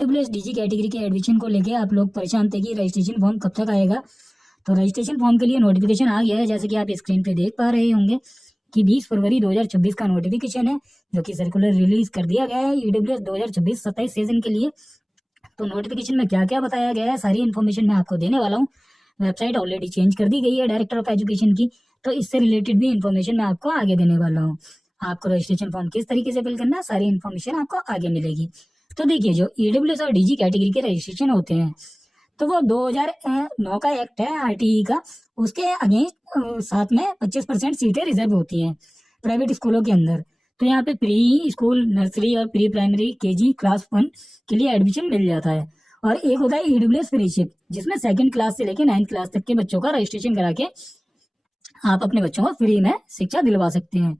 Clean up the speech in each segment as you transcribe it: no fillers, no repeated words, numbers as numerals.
EWS DG category के admission को लेके आप लोग परेशान थे कि रजिस्ट्रेशन फॉर्म कब तक आएगा। तो रजिस्ट्रेशन फॉर्म के लिए नोटिफिकेशन आ गया है, जैसे कि आप स्क्रीन पे देख पा रहे होंगे कि 20 फरवरी 2026 का नोटिफिकेशन है, जो कि सर्कुलर रिलीज कर दिया गया है ईडब्ल्यूएस 2026-27 सेशन के लिए। तो नोटिफिकेशन में क्या क्या बताया गया है, सारी इन्फॉर्मेशन मैं आपको देने वाला हूँ। वेबसाइट ऑलरेडी चेंज कर दी गई है डायरेक्टर ऑफ एजुकेशन की, तो इससे रिलेटेड भी इन्फॉर्मेशन मैं आपको आगे देने वाला हूँ। आपको रजिस्ट्रेशन फॉर्म किस तरीके से फिल करना है, सारी इन्फॉर्मेशन आपको आगे मिलेगी। तो देखिए, जो ईडब्ल्यूएस और डीजी कैटेगरी के रजिस्ट्रेशन होते हैं, तो वो 2009 का एक्ट है आरटीई का, उसके अगेंस्ट साथ में 25% सीटें रिजर्व होती हैं प्राइवेट स्कूलों के अंदर। तो यहाँ पे प्री स्कूल, नर्सरी और प्री प्राइमरी केजी क्लास 1 के लिए एडमिशन मिल जाता है। और एक होता है ईडब्ल्यूएस फ्रीशिप, जिसमें 2nd क्लास से लेकर 9th क्लास तक के बच्चों का रजिस्ट्रेशन करा के आप अपने बच्चों को फ्री में शिक्षा दिलवा सकते हैं।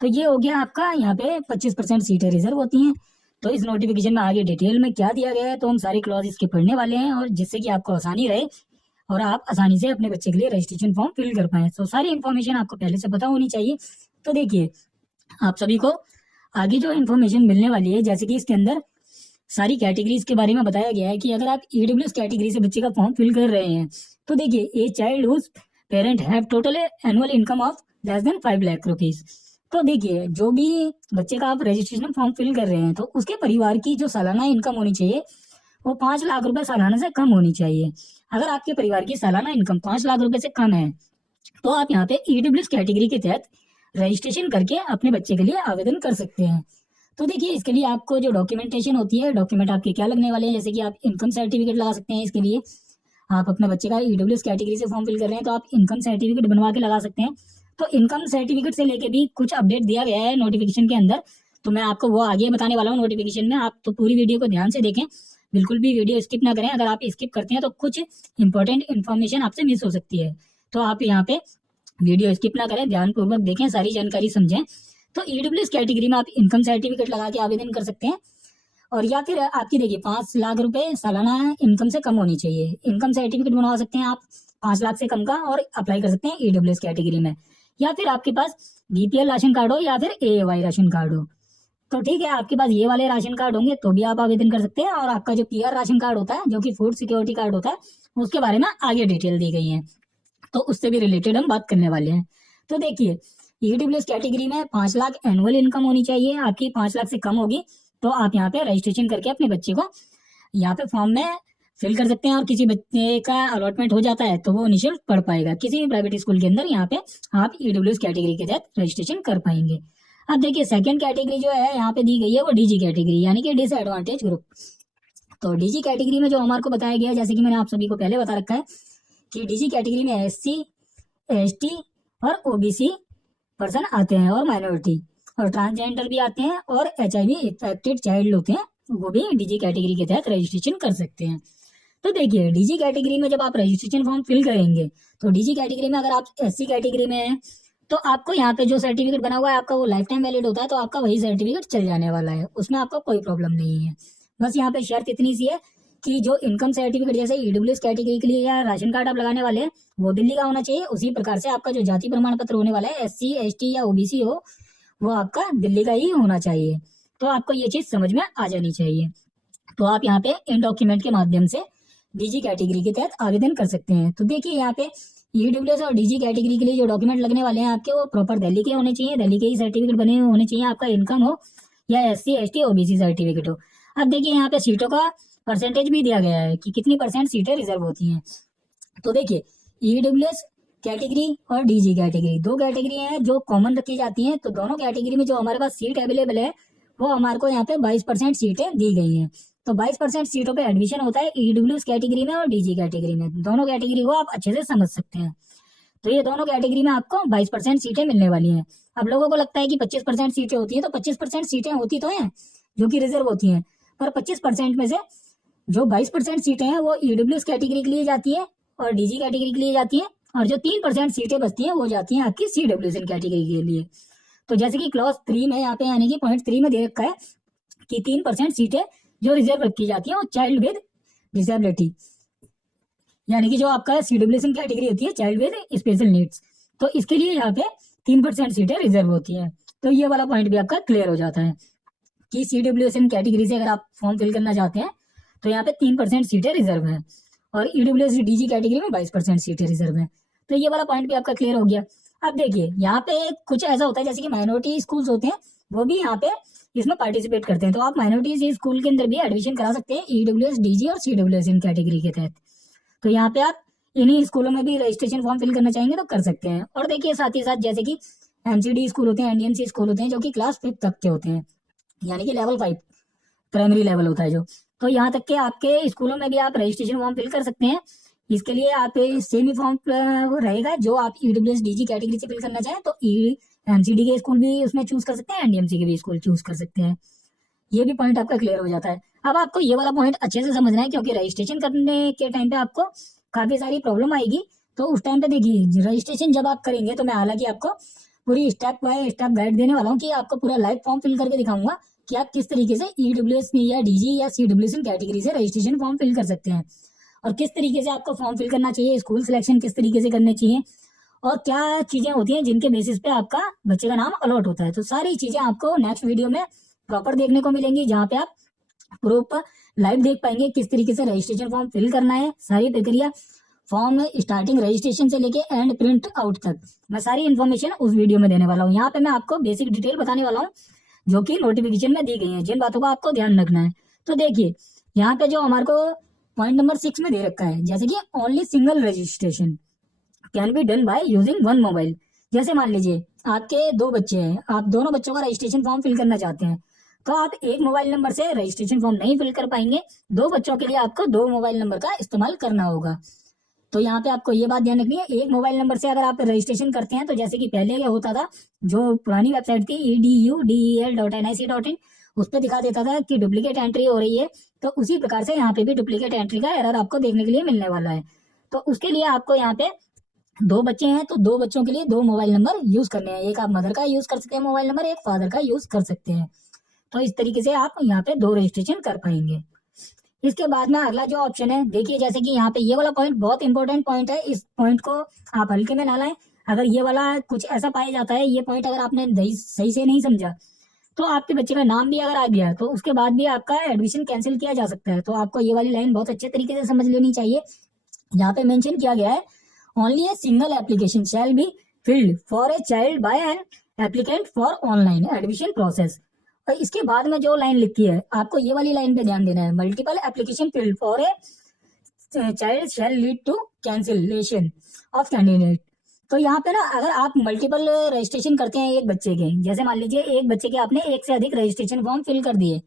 तो ये हो गया आपका, यहाँ पे 25% सीटें रिजर्व होती हैं। तो इस नोटिफिकेशन में आगे डिटेल में क्या दिया गया है, तो हम सारे क्लॉज इसके पढ़ने वाले हैं, और जिससे कि आपको आसानी रहे और आप आसानी से अपने बच्चे के लिए रजिस्ट्रेशन फॉर्म फिल कर पाए। तो सारी इन्फॉर्मेशन आपको पहले से पता होनी चाहिए। तो देखिए, आप सभी को आगे जो इन्फॉर्मेशन मिलने वाली है, जैसे कि इसके अंदर सारी कैटेगरीज के बारे में बताया गया है कि अगर आप ईडब्ल्यूएस कैटेगरी से बच्चे का फॉर्म फिल कर रहे हैं, तो देखिए, a child whose parent have total annual income of less than 5 lakh rupees. तो देखिए, जो भी बच्चे का आप रजिस्ट्रेशन फॉर्म फिल कर रहे हैं, तो उसके परिवार की जो सालाना इनकम होनी चाहिए वो 5 लाख रुपए सालाना से कम होनी चाहिए। अगर आपके परिवार की सालाना इनकम 5 लाख रुपए से कम है, तो आप यहाँ पे ईडब्ल्यूएस कैटेगरी के तहत रजिस्ट्रेशन करके अपने बच्चे के लिए आवेदन कर सकते हैं। तो देखिए, इसके लिए आपको जो डॉक्यूमेंटेशन होती है, डॉक्यूमेंट आपके क्या लगने वाले हैं, जैसे कि आप इनकम सर्टिफिकेट लगा सकते हैं। इसके लिए आप अपने बच्चे का ईडब्ल्यूएस कैटेगरी से फॉर्म फिल कर रहे हैं, तो आप इनकम सर्टिफिकेट बनवा के लगा सकते हैं। तो इनकम सर्टिफिकेट से लेके भी कुछ अपडेट दिया गया है नोटिफिकेशन के अंदर, तो मैं आपको वो आगे बताने वाला हूँ नोटिफिकेशन में। आप तो पूरी वीडियो को ध्यान से देखें, बिल्कुल भी वीडियो स्किप ना करें। अगर आप स्किप करते हैं तो कुछ इंपॉर्टेंट इन्फॉर्मेशन आपसे मिस हो सकती है। तो आप यहाँ पे वीडियो स्किप ना करें, ध्यानपूर्वक देखें, सारी जानकारी समझें। तो ईडब्ल्यूएस कैटेगरी में आप इनकम सर्टिफिकेट लगा के आवेदन कर सकते हैं। और या फिर आपकी देखिए 5 लाख रुपए सालाना इनकम से कम होनी चाहिए। इनकम सर्टिफिकेट बनवा सकते हैं आप 5 लाख से कम का, और अप्लाई कर सकते हैं ईडब्ल्यूएस कैटेगरी में। या फिर आपके पास बीपीएल राशन कार्ड हो या फिर एएवाई राशन कार्ड हो, तो ठीक है, आपके पास ये वाले राशन कार्ड होंगे तो भी आप आवेदन कर सकते हैं। और आपका जो पीआर राशन कार्ड होता है, जो कि फूड सिक्योरिटी कार्ड होता है, उसके बारे में आगे डिटेल दी गई है, तो उससे भी रिलेटेड हम बात करने वाले हैं। तो देखिए, ईडब्ल्यूएस कैटेगरी में 5 लाख एनुअल इनकम होनी चाहिए। आपकी 5 लाख से कम होगी तो आप यहाँ पे रजिस्ट्रेशन करके अपने बच्चे को यहाँ पे फॉर्म में फिल कर सकते हैं। और किसी बच्चे का अलॉटमेंट हो जाता है तो वो निःशुल्क पढ़ पाएगा किसी भी प्राइवेट स्कूल के अंदर। यहाँ पे आप ईडब्ल्यूएस कैटेगरी के तहत रजिस्ट्रेशन कर पाएंगे। अब देखिए, 2nd कैटेगरी जो है यहाँ पे दी गई है वो डीजी कैटेगरी, यानी कि डिसएडवांटेज ग्रुप। तो डीजी कैटेगरी में जो हमारे को बताया गया है, जैसे कि मैंने आप सभी को पहले बता रखा है कि डीजी कैटेगरी में एससी, एसटी और ओबीसी पर्सन आते हैं, और माइनॉरिटी और ट्रांसजेंडर भी आते हैं, और एचआईवी इन्फेक्टेड चाइल्ड होते हैं, वो भी डीजी कैटेगरी के तहत रजिस्ट्रेशन कर सकते हैं। तो देखिए, डीजी कैटेगरी में जब आप रजिस्ट्रेशन फॉर्म फिल करेंगे, तो डीजी कैटेगरी में अगर आप एससी कैटेगरी में हैं, तो आपको यहाँ पे जो सर्टिफिकेट बना हुआ है आपका, वो लाइफ टाइम वैलिड होता है, तो आपका वही सर्टिफिकेट चल जाने वाला है, उसमें आपको कोई प्रॉब्लम नहीं है। बस यहाँ पे शर्त इतनी सी है कि जो इनकम सर्टिफिकेट जैसे ईडब्ल्यूएस कैटेगरी के लिए या राशन कार्ड आप लगाने वाले हैं, वो दिल्ली का होना चाहिए। उसी प्रकार से आपका जो जाति प्रमाण पत्र होने वाला है, एससी, एसटी या ओबीसी हो, वो आपका दिल्ली का ही होना चाहिए। तो आपको ये चीज समझ में आ जानी चाहिए। तो आप यहाँ पे इन डॉक्यूमेंट के माध्यम से डीजी कैटेगरी के तहत आवेदन कर सकते हैं। तो देखिए, यहाँ पे ईडब्ल्यूएस और डीजी कैटेगरी के लिए जो डॉक्यूमेंट लगने वाले हैं आपके, वो प्रॉपर दिल्ली के होने चाहिए, दिल्ली के ही सर्टिफिकेट बने हुए होने चाहिए। आपका इनकम हो या एससी, एसटी, ओबीसी सर्टिफिकेट हो। अब देखिए, यहाँ पे सीटों का परसेंटेज भी दिया गया है कि कितनी % सीटें रिजर्व होती हैं। तो देखिए, ईडब्ल्यूएस कैटेगरी और डीजी कैटेगरी, दो कैटेगरी हैं जो कॉमन रखी जाती हैं। तो दोनों कैटेगरी में जो हमारे पास सीट अवेलेबल है, वो हमारे को यहाँ पे 22% सीटें दी गई हैं। तो 22% सीटों पे एडमिशन होता है ईडब्ल्यूएस कैटेगरी में और डीजी कैटेगरी में। दोनों कैटेगरी को आप अच्छे से समझ सकते हैं। तो ये दोनों कैटेगरी में आपको 22% सीटें मिलने वाली हैं। अब लोगों को लगता है कि 25% सीटें होती हैं, तो 25% सीटें होती तो हैं जो कि रिजर्व होती हैं, पर 25% में से जो 22% सीटें हैं वो ईडब्ल्यूएस कैटेगरी के लिए जाती है और डीजी कैटेगरी के लिए जाती है, और जो 3% सीटें बचती हैं वो जाती हैं आपकी सीडब्ल्यूएस कैटेगरी के लिए। तो जैसे कि क्लॉज 3 में यहाँ पे, यानी कि पॉइंट 3 में दे रखा है कि 3% सीटें जो रिजर्व रखी जाती है वो चाइल्ड विद डिसेबिलिटी, यानी कि जो आपका सीडब्ल्यूएस कैटेगरी होती है, चाइल्ड विद स्पेशल नीड्स, तो इसके लिए यहाँ पे 3% सीटें रिजर्व होती है। तो ये वाला पॉइंट भी आपका क्लियर हो जाता है कि सीडब्ल्यूएस कैटेगरी से अगर आप फॉर्म फिल करना चाहते हैं तो यहाँ पे 3% सीटें रिजर्व है और ईडब्ल्यूएस डीजी कैटेगरी में 22% सीटें रिजर्व है। तो ये वाला पॉइंट भी आपका क्लियर हो गया। अब देखिए यहाँ पे कुछ ऐसा होता है जैसे कि माइनॉरिटी स्कूल्स होते हैं, वो भी यहाँ पे इसमें पार्टिसिपेट करते हैं। तो आप माइनॉरिटी स्कूल के अंदर भी एडमिशन करा सकते हैं ईडब्ल्यूएस डीजी और सीडब्ल्यूएस इन कैटेगरी के तहत। तो यहाँ पे आप इन्हीं स्कूलों में भी रजिस्ट्रेशन फॉर्म फिल करना चाहेंगे तो कर सकते हैं। और देखिए साथ ही साथ जैसे कि एमसीडी स्कूल होते हैं, एनडीएमसी स्कूल होते हैं, जो कि क्लास 5 तक के होते हैं, यानी कि लेवल 5 प्राइमरी लेवल होता है जो। तो यहाँ तक के आपके स्कूलों में भी आप रजिस्ट्रेशन फॉर्म फिल कर सकते हैं। इसके लिए आप सेम ही फॉर्म रहेगा जो आप ईडब्ल्यूएस डीजी कैटेगरी से फिल करना चाहें तो एमसीडी के स्कूल भी उसमें चूज कर सकते हैं, एनडीएमसी के भी स्कूल चूज कर सकते हैं। ये भी पॉइंट आपका क्लियर हो जाता है। अब आपको ये वाला पॉइंट अच्छे से समझना है क्योंकि रजिस्ट्रेशन करने के टाइम पे आपको काफी सारी प्रॉब्लम आएगी। तो उस टाइम पे देखिए रजिस्ट्रेशन जब आप करेंगे तो मैं हालांकि आपको पूरी स्टेप बाय स्टेप गाइड देने वाला हूँ कि आपको पूरा लाइव फॉर्म फिल करके दिखाऊंगा कि आप किस तरीके से ईडब्ल्यूएस या डीजी या सीडब्ल्यूएस कैटेगरी से रजिस्ट्रेशन फॉर्म फिल कर सकते हैं और किस तरीके से आपको फॉर्म फिल करना चाहिए, स्कूल सिलेक्शन किस तरीके से करने चाहिए और क्या चीजें होती हैं जिनके बेसिस पे आपका बच्चे का नाम अलॉट होता है। तो सारी चीजें आपको नेक्स्ट वीडियो में प्रॉपर देखने को मिलेंगी, जहाँ पे आप प्रूफ लाइव देख पाएंगे किस तरीके से रजिस्ट्रेशन फॉर्म फिल करना है, सारी प्रक्रिया फॉर्म स्टार्टिंग रजिस्ट्रेशन से लेके एंड प्रिंट आउट तक मैं सारी इन्फॉर्मेशन उस वीडियो में देने वाला हूँ। यहाँ पे मैं आपको बेसिक डिटेल बताने वाला हूँ जो कि नोटिफिकेशन में दी गई है, जिन बातों का आपको ध्यान रखना है। तो देखिए यहाँ पे जो हमारे को पॉइंट नंबर 6 में दे रखा है जैसे कि only single registration can be done by using one mobile. जैसे मान लीजिए आपके 2 बच्चे हैं, आप दोनों बच्चों का रजिस्ट्रेशन फॉर्म फिल करना चाहते हैं तो आप एक मोबाइल नंबर से रजिस्ट्रेशन फॉर्म नहीं फिल कर पाएंगे। 2 बच्चों के लिए आपको 2 मोबाइल नंबर का इस्तेमाल करना होगा। तो यहाँ पे आपको ये बात ध्यान रखनी है, एक मोबाइल नंबर से अगर आप रजिस्ट्रेशन करते हैं तो जैसे कि पहले क्या होता था, जो पुरानी वेबसाइट थी edudel.nic.in उस पर दिखा देता था कि डुप्लीकेट एंट्री हो रही है, तो उसी प्रकार से यहाँ पे भी डुप्लीकेट एंट्री का एरर आपको देखने के लिए मिलने वाला है। तो उसके लिए आपको यहाँ पे 2 बच्चे हैं तो 2 बच्चों के लिए 2 मोबाइल नंबर यूज करने हैं। एक आप मदर का यूज कर सकते हैं मोबाइल नंबर, एक फादर का यूज कर सकते हैं। तो इस तरीके से आप यहाँ पे 2 रजिस्ट्रेशन कर पाएंगे। इसके बाद में अगला जो ऑप्शन है, देखिए जैसे कि यहाँ पे ये वाला पॉइंट बहुत इंपॉर्टेंट पॉइंट है, इस पॉइंट को आप हल्के में ना लाएं। अगर ये वाला कुछ ऐसा पाया जाता है, ये पॉइंट अगर आपने सही से नहीं समझा तो आपके बच्चे का नाम भी अगर आ गया तो उसके बाद भी आपका एडमिशन कैंसिल किया जा सकता है। तो आपको ये वाली लाइन बहुत अच्छे तरीके से समझ लेनी चाहिए। यहाँ पे मेंशन किया गया है only a single application shall be filled for a child by an applicant for online admission process. और इसके बाद में जो लाइन लिखी है आपको ये वाली लाइन पे ध्यान देना है, multiple application filled for a child shall lead to cancellation of candidate. तो यहाँ पे ना अगर आप मल्टीपल रजिस्ट्रेशन करते हैं एक बच्चे के, जैसे मान लीजिए एक बच्चे के आपने एक से अधिक रजिस्ट्रेशन फॉर्म फिल कर दिए,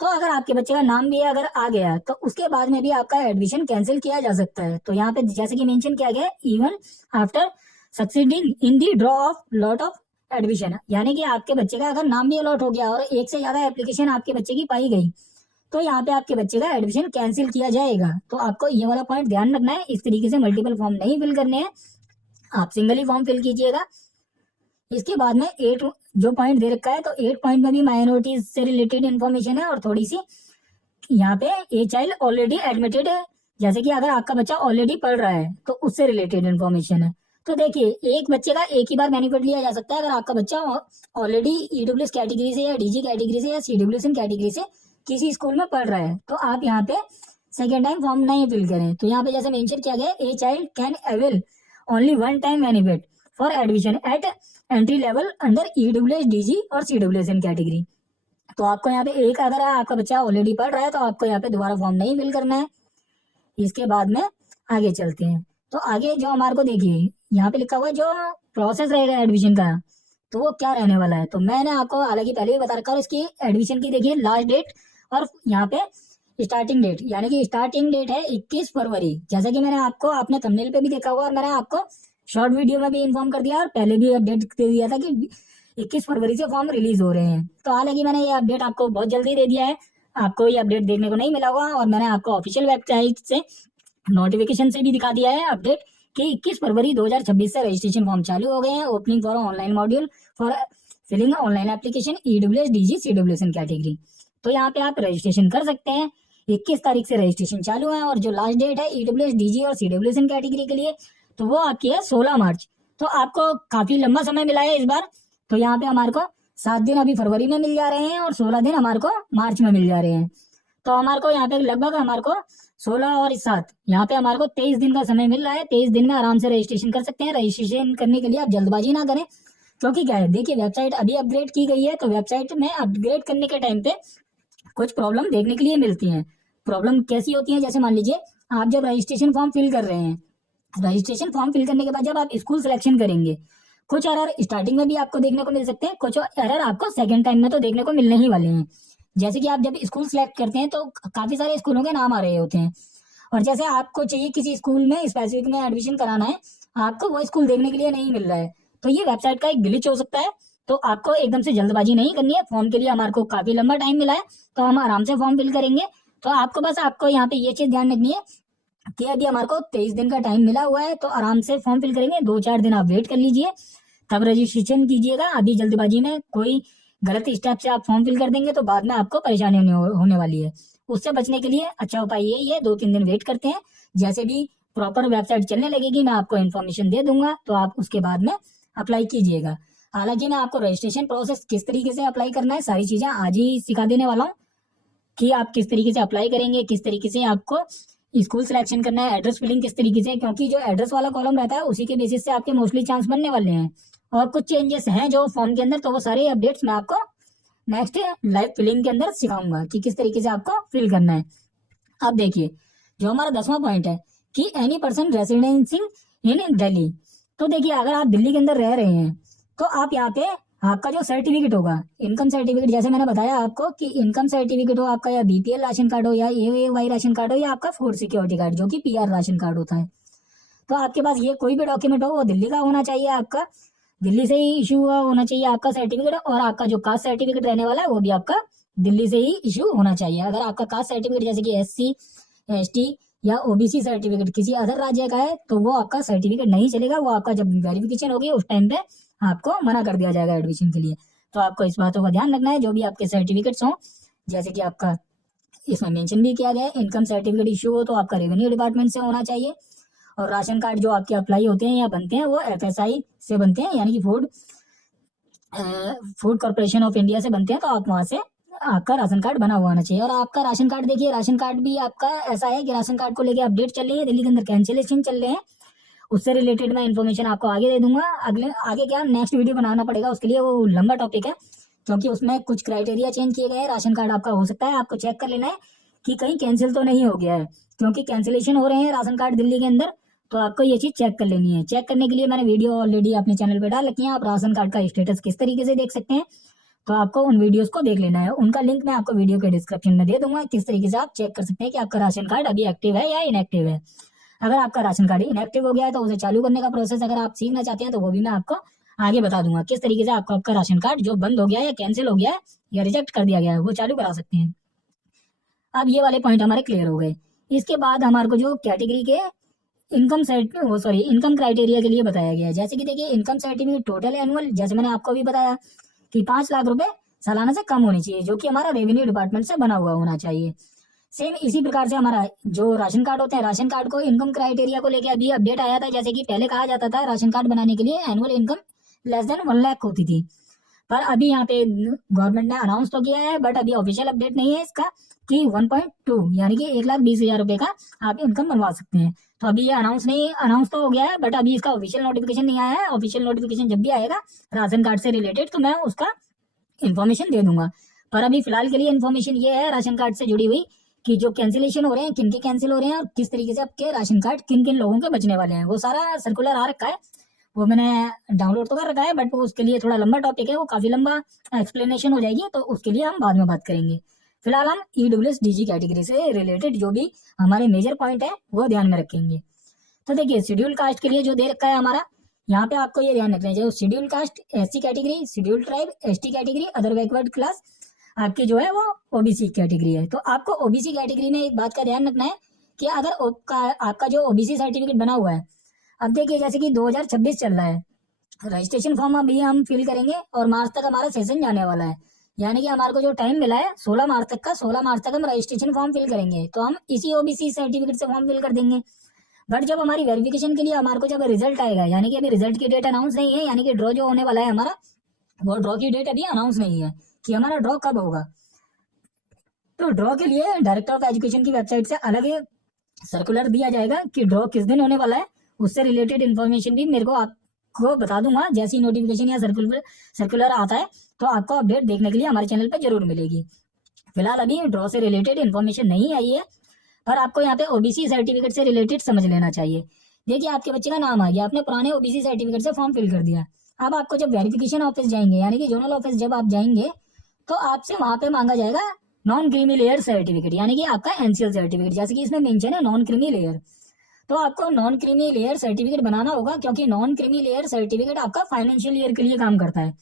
तो अगर आपके बच्चे का नाम भी अगर आ गया तो उसके बाद में भी आपका एडमिशन कैंसिल किया जा सकता है। तो यहाँ पे जैसे कि मेंशन किया गया even after succeeding in the draw of lot of admission, यानी कि आपके बच्चे का अगर नाम भी अलॉट हो गया और एक से ज्यादा एप्लीकेशन आपके बच्चे की पाई गई तो यहाँ पे आपके बच्चे का एडमिशन कैंसिल किया जाएगा। तो आपको ये वाला पॉइंट ध्यान रखना है, इस तरीके से मल्टीपल फॉर्म नहीं फिल करने हैं, आप सिंगल ही फॉर्म फिल कीजिएगा। इसके बाद में 8 जो पॉइंट दे रखा है, तो 8 पॉइंट में भी माइनॉरिटीज से रिलेटेड इन्फॉर्मेशन है और थोड़ी सी यहाँ पे ए चाइल्ड ऑलरेडी एडमिटेड है, जैसे कि अगर आपका बच्चा ऑलरेडी पढ़ रहा है तो उससे रिलेटेड इन्फॉर्मेशन है। तो देखिए एक बच्चे का एक ही बार बेनिफिट लिया जा सकता है अगर आपका बच्चा ऑलरेडी ईडब्ल्यूएस कैटेगरी से या डीजी कैटेगरी से या सीडब्ल्यूएस कैटेगरी से किसी स्कूल में पढ़ रहा है, तो आप यहाँ पे सेकेंड टाइम फॉर्म नहीं फिल करें। तो यहाँ पे जैसे मेंशन किया गया a child can avail only one time benefit for admission eight entry level under EWS DG और सीडब्ल्यूएस कैटेगरी। तो आपको यहाँ पे एक अगर आपका बच्चा ऑलरेडी पढ़ रहा है तो आपको यहाँ पे दोबारा फॉर्म नहीं फिल करना है। इसके बाद में आगे चलते हैं, तो आगे जो हमारे को देखिए यहाँ पे लिखा हुआ है जो प्रोसेस रहेगा एडमिशन का, तो वो क्या रहने वाला है। तो मैंने आपको हालांकि पहले ही बता रखा है इसकी एडमिशन की देखिए लास्ट डेट और यहाँ पे स्टार्टिंग डेट, यानी कि स्टार्टिंग डेट है 21 फरवरी, जैसा कि मैंने आपको अपने थंबनेल पे भी देखा हुआ और मैंने आपको शॉर्ट वीडियो में भी इन्फॉर्म कर दिया और पहले भी अपडेट दे दिया था कि 21 फरवरी से फॉर्म रिलीज हो रहे हैं। तो हालांकि मैंने ये अपडेट आपको बहुत जल्दी दे दिया है, आपको ये अपडेट देखने को नहीं मिला होगा और मैंने आपको ऑफिशियल वेबसाइट से नोटिफिकेशन से भी दिखा दिया है अपडेट कि 21 फरवरी 2026 से रजिस्ट्रेशन फॉर्म चालू हो गए हैं। Opening for online module for filling online application EWS DG CWS category. तो यहाँ पे आप रजिस्ट्रेशन कर सकते हैं। 21 तारीख से रजिस्ट्रेशन चालू है और जो लास्ट डेट है ईडब्ल्यूएस डीजी और सीडब्ल्यूएस कैटेगरी के लिए तो वो आपकी है 16 मार्च। तो आपको काफी लंबा समय मिला है इस बार। तो यहाँ पे हमारे को 7 दिन अभी फरवरी में मिल जा रहे हैं और 16 दिन हमारे को मार्च में मिल जा रहे हैं। तो हमारे को यहाँ पे लगभग हमारे को 16 और 7 यहाँ पे हमारे को 23 दिन का समय मिल रहा है। 23 दिन में आराम से रजिस्ट्रेशन कर सकते हैं। रजिस्ट्रेशन करने के लिए आप जल्दबाजी ना करें, क्योंकि क्या है, देखिए वेबसाइट अभी अपग्रेड की गई है, तो वेबसाइट में अपग्रेड करने के टाइम पे कुछ प्रॉब्लम देखने के लिए मिलती हैं। प्रॉब्लम कैसी होती है, जैसे मान लीजिए आप जब रजिस्ट्रेशन फॉर्म फिल कर रहे हैं, रजिस्ट्रेशन फॉर्म फिल करने के बाद जब आप स्कूल सिलेक्शन करेंगे, कुछ एरर स्टार्टिंग में भी आपको देखने को मिल सकते हैं, कुछ एरर आपको सेकंड टाइम में तो देखने को मिलने ही वाले हैं। जैसे कि आप जब स्कूल सिलेक्ट करते हैं तो काफी सारे स्कूलों के नाम आ रहे होते हैं, और जैसे आपको चाहिए किसी स्कूल में स्पेसिफिक में एडमिशन कराना है, आपको वो स्कूल देखने के लिए नहीं मिल रहा है, तो ये वेबसाइट का एक ग्लिच हो सकता है। तो आपको एकदम से जल्दबाजी नहीं करनी है। फॉर्म के लिए हमारे को काफी लंबा टाइम मिला है, तो हम आराम से फॉर्म फिल करेंगे। तो आपको यहाँ पे ये चीज ध्यान रखनी है कि अभी हमारे को 23 दिन का टाइम मिला हुआ है, तो आराम से फॉर्म फिल करेंगे। 2-4 दिन आप वेट कर लीजिए, तब रजिस्ट्रेशन कीजिएगा। अभी जल्दबाजी में कोई गलत स्टेप से आप फॉर्म फिल कर देंगे तो बाद में आपको परेशानी होने वाली है। उससे बचने के लिए अच्छा उपाय यही है, 2-3 दिन वेट करते हैं। जैसे भी प्रॉपर वेबसाइट चलने लगेगी मैं आपको इन्फॉर्मेशन दे दूंगा, तो आप उसके बाद में अप्लाई कीजिएगा। हालांकि मैं आपको रजिस्ट्रेशन प्रोसेस किस तरीके से अप्लाई करना है सारी चीजें आज ही सिखा देने वाला हूँ, कि आप किस तरीके से अप्लाई करेंगे, किस तरीके से आपको स्कूल सिलेक्शन करना है, एड्रेस फिलिंग किस तरीके से, क्योंकि जो एड्रेस वाला कॉलम रहता है उसी के बेसिस से आपके मोस्टली चांस बनने वाले हैं। और कुछ चेंजेस हैं जो फॉर्म के अंदर, तो वो सारे अपडेट्स मैं आपको नेक्स्ट लाइव फिलिंग के अंदर सिखाऊंगा कि किस तरीके से आपको फिल करना है। अब देखिए, जो हमारा 10वां पॉइंट है कि एनी पर्सन रेसिडेंसिंग इन दिल्ली। तो देखिए, अगर आप दिल्ली के अंदर रह रहे हैं तो आप यहाँ पे आपका जो सर्टिफिकेट होगा, इनकम सर्टिफिकेट, जैसे मैंने बताया आपको कि इनकम सर्टिफिकेट हो आपका, या बीपीएल राशन कार्ड हो, या एवाई राशन कार्ड हो, या आपका फूड सिक्योरिटी कार्ड जो कि पीआर राशन कार्ड होता है, तो आपके पास ये कोई भी डॉक्यूमेंट हो वो दिल्ली का होना चाहिए। आपका दिल्ली से ही इशू हुआ होना चाहिए आपका सर्टिफिकेट, और आपका जो कास्ट सर्टिफिकेट रहने वाला है वो भी आपका दिल्ली से ही इशू होना चाहिए। अगर आपका कास्ट सर्टिफिकेट जैसे कि SC ST या OBC सर्टिफिकेट किसी अदर राज्य का है तो वो आपका सर्टिफिकेट नहीं चलेगा। वो आपका जब वेरिफिकेशन होगी उस टाइम पे आपको मना कर दिया जाएगा एडमिशन के लिए। तो आपको इस बातों का ध्यान रखना है। जो भी आपके सर्टिफिकेट्स हों, जैसे कि आपका इसमें मेंशन भी किया गया है, इनकम सर्टिफिकेट इशू हो तो आपका रेवेन्यू डिपार्टमेंट से होना चाहिए। और राशन कार्ड जो आपके अप्लाई होते हैं या बनते हैं वो FSI से बनते हैं, यानी कि फूड कॉर्पोरेशन ऑफ इंडिया से बनते हैं, तो आप वहां से आपका राशन कार्ड बना हुआ होना चाहिए। और आपका राशन कार्ड, देखिए राशन कार्ड भी आपका ऐसा है कि राशन कार्ड को लेके अपडेट चल रही है, दिल्ली के अंदर कैंसिलेशन चल रहे हैं, उससे रिलेटेड मैं इन्फॉर्मेशन आपको आगे दे दूंगा। आगे क्या नेक्स्ट वीडियो बनाना पड़ेगा उसके लिए, वो लंबा टॉपिक है, क्योंकि उसमें कुछ क्राइटेरिया चेंज किए गए हैं। राशन कार्ड आपका हो सकता है, आपको चेक कर लेना है कि कहीं कैंसिल तो नहीं हो गया है, क्योंकि कैंसिलेशन हो रहे हैं राशन कार्ड दिल्ली के अंदर, तो आपको ये चीज चेक कर लेनी है। चेक करने के लिए मैंने वीडियो ऑलरेडी अपने चैनल पे डाल रखी है, आप राशन कार्ड का स्टेटस किस तरीके से देख सकते हैं, तो आपको उन वीडियोस को देख लेना है। उनका लिंक मैं आपको वीडियो के डिस्क्रिप्शन में दे दूंगा, किस तरीके से आप चेक कर सकते हैं कि आपका राशन कार्ड अभी एक्टिव है या इनएक्टिव है। अगर आपका राशन कार्ड इनएक्टिव हो गया है तो उसे चालू करने का प्रोसेस अगर आप सीखना चाहते हैं तो वो भी मैं आपको आगे बता दूंगा, किस तरीके से आपको आपका राशन कार्ड जो बंद हो गया है या कैंसिल हो गया है या रिजेक्ट कर दिया गया है वो चालू करा सकते हैं। अब ये वाले पॉइंट हमारे क्लियर हो गए। इसके बाद हमारे को जो कैटेगरी के इनकम क्राइटेरिया के लिए बताया गया है, जैसे कि देखिए इनकम सर्टिफिकेट टोटल एनुअल, जैसे मैंने आपको अभी बताया कि 5 लाख रुपए सालाना से कम होनी चाहिए, जो कि हमारा रेवेन्यू डिपार्टमेंट से बना हुआ होना चाहिए। सेम इसी प्रकार से हमारा जो राशन कार्ड होते हैं, राशन कार्ड को इनकम क्राइटेरिया को लेकर अभी अपडेट आया था। जैसे कि पहले कहा जाता था राशन कार्ड बनाने के लिए annual income less than 1 lakh होती थी, पर अभी यहाँ पे गवर्नमेंट ने अनाउंस तो किया है, बट अभी ऑफिशियल अपडेट नहीं है इसका, कि 1.2 यानी कि 1,20,000 रुपए का आप इनकम बनवा सकते हैं। तो अभी ये अनाउंस तो हो गया है, बट अभी इसका ऑफिशियल नोटिफिकेशन नहीं आया है। ऑफिशियल नोटिफिकेशन जब भी आएगा राशन कार्ड से रिलेटेड तो मैं उसका इन्फॉर्मेशन दे दूंगा। पर अभी फिलहाल के लिए इन्फॉर्मेशन ये है राशन कार्ड से जुड़ी हुई कि जो कैंसिलेशन हो रहे हैं, किन के कैंसिल हो रहे हैं और किस तरीके से आपके राशन कार्ड किन किन लोगों के बचने वाले हैं, वो सारा सर्कुलर आ रखा है। वो मैंने डाउनलोड तो कर रखा है, बट वो उसके लिए थोड़ा लंबा टॉपिक है, वो काफी लंबा एक्सप्लेनेशन हो जाएगी, तो उसके लिए हम बाद में बात करेंगे। फिलहाल हम EWS-DG कैटेगरी से रिलेटेड जो भी हमारे मेजर पॉइंट है वो ध्यान में रखेंगे। तो देखिए, शेड्यूल कास्ट के लिए जो दे रखा है हमारा, यहाँ पे आपको ये ध्यान रखना है, जो schedule caste SC category, schedule tribe ST category, other backward class आपकी जो है वो OBC कैटेगरी है। तो आपको OBC कैटेगरी में एक बात का ध्यान रखना है कि अगर आपका जो OBC सर्टिफिकेट बना हुआ है, अब देखिए जैसे कि 2026 चल रहा है, रजिस्ट्रेशन फॉर्म अभी हम फिल करेंगे और मार्च तक हमारा सेशन जाने वाला है, यानी कि हमारे को जो टाइम मिला है 16 मार्च तक का, 16 मार्च तक हम रजिस्ट्रेशन फॉर्म फिल करेंगे, तो हम इसी OBC सर्टिफिकेट से फॉर्म फिल कर देंगे। बट जब हमारी वेरिफिकेशन के लिए हमारे को जब रिजल्ट आएगा, यानी कि अभी रिजल्ट की डेट अनाउंस नहीं है, यानी कि ड्रॉ जो होने वाला है हमारा, वो ड्रॉ की डेट अभी अनाउंस नहीं है कि हमारा ड्रॉ कब होगा। तो ड्रॉ के लिए डायरेक्टर ऑफ एजुकेशन की वेबसाइट से अलग सर्कुलर दिया जाएगा कि ड्रॉ किस दिन होने वाला है। उससे रिलेटेड इन्फॉर्मेशन भी मेरे को आपको बता दूंगा। जैसी नोटिफिकेशन या सर्कुलर आता है तो आपको अपडेट देखने के लिए हमारे चैनल पर जरूर मिलेगी। फिलहाल अभी ड्रॉ से रिलेटेड इन्फॉर्मेशन नहीं आई है, पर आपको यहाँ पे ओबीसी सर्टिफिकेट से रिलेटेड समझ लेना चाहिए। देखिए, आपके बच्चे का नाम आ गया, आपने पुराने ओबीसी सर्टिफिकेट से फॉर्म फिल कर दिया। अब आपको जब वेरिफिकेशन ऑफिस जाएंगे, यानी कि जोनल ऑफिस जब आप जाएंगे, तो आपसे वहां पे मांगा जाएगा नॉन क्रीमी लेयर सर्टिफिकेट, यानी कि आपका एनसीएल सर्टिफिकेट, जैसे कि इसमें मेंशन है नॉन क्रीमी लेयर। तो आपको नॉन क्रीमी लेयर सर्टिफिकेट बनाना होगा, क्योंकि नॉन क्रीमी लेयर सर्टिफिकेट आपका फाइनेंशियल ईयर के लिए काम करता है।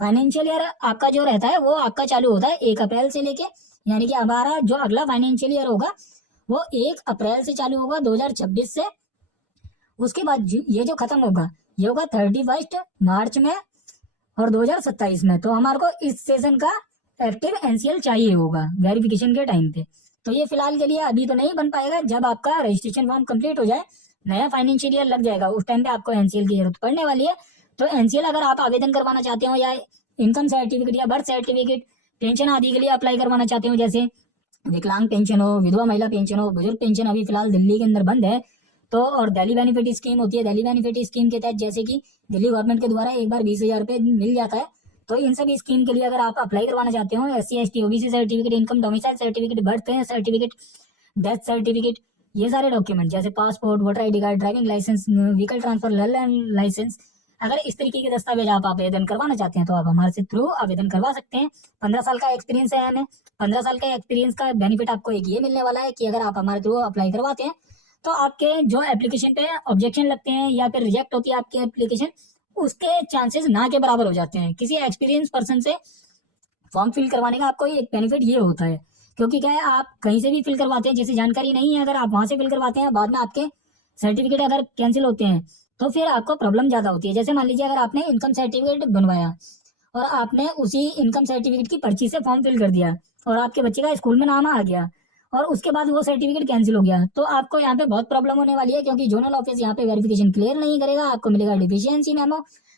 फाइनेंशियल ईयर आपका जो रहता है वो आपका चालू होता है 1 अप्रैल से लेके, यानी कि हमारा जो अगला फाइनेंशियल ईयर होगा वो 1 अप्रैल से चालू होगा 2026 से। उसके बाद ये जो खत्म होगा ये होगा 31 मार्च में और 2027 में। तो हमारे को इस सेशन का एक्टिव एनसीएल चाहिए होगा वेरिफिकेशन के टाइम पे। तो ये फिलहाल के लिए अभी तो नहीं बन पाएगा, जब आपका रजिस्ट्रेशन फॉर्म कंप्लीट हो जाए, नया फाइनेंशियल ईयर लग जाएगा, उस टाइम पे आपको एनसीएल की जरूरत पड़ने वाली है। तो एनसीएल अगर आप आवेदन करवाना चाहते हो, या इनकम सर्टिफिकेट या बर्थ सर्टिफिकेट, पेंशन आदि के लिए अप्लाई करवाना चाहते हो, जैसे विकलांग पेंशन हो, विधवा महिला पेंशन हो, बुजुर्ग पेंशन अभी फिलहाल दिल्ली के अंदर बंद है, तो और दिल्ली बेनिफिट स्कीम होती है, दिल्ली बेनिफिट स्कीम के तहत जैसे कि दिल्ली गवर्नमेंट के द्वारा एक बार 20,000 रुपये मिल जाता है। तो इन सभी स्कीम के लिए अगर आप अप्लाई करवाना चाहते हो, SC ST OBC certificate, income domicile certificate, birth certificate, death certificate, ये सारे डॉक्यूमेंट जैसे passport, voter ID card, driving licence, vehicle transfer licence, अगर इस तरीके के दस्तावेज आप आवेदन करवाना चाहते हैं तो आप हमारे से थ्रू आवेदन करवा सकते हैं। 15 साल का एक्सपीरियंस है हमें। 15 साल का एक्सपीरियंस का बेनिफिट आपको एक ये मिलने वाला है कि अगर आप हमारे थ्रू अप्लाई करवाते हैं तो आपके जो एप्लीकेशन पे ऑब्जेक्शन लगते हैं या फिर रिजेक्ट होती है आपकी एप्लीकेशन, उसके चांसेस ना के बराबर हो जाते हैं। किसी एक्सपीरियंस पर्सन से फॉर्म फिल करवाने का आपको एक बेनिफिट ये होता है, क्योंकि क्या है, आप कहीं से भी फिल करवाते हैं, जिसे जानकारी नहीं है, अगर आप वहां से फिल करवाते हैं, बाद में आपके सर्टिफिकेट अगर कैंसिल होते हैं तो फिर आपको प्रॉब्लम ज्यादा होती है। जैसे मान लीजिए अगर आपने इनकम सर्टिफिकेट बनवाया और आपने उसी इनकम सर्टिफिकेट की पर्ची से फॉर्म फिल कर दिया और आपके बच्चे का स्कूल में नाम आ गया और उसके बाद वो सर्टिफिकेट कैंसिल हो गया, तो आपको यहाँ पे बहुत प्रॉब्लम होने वाली है, क्योंकि जोनल ऑफिस यहाँ पे वेरिफिकेशन क्लियर नहीं करेगा, आपको मिलेगा डिफिशियंसी मेमो।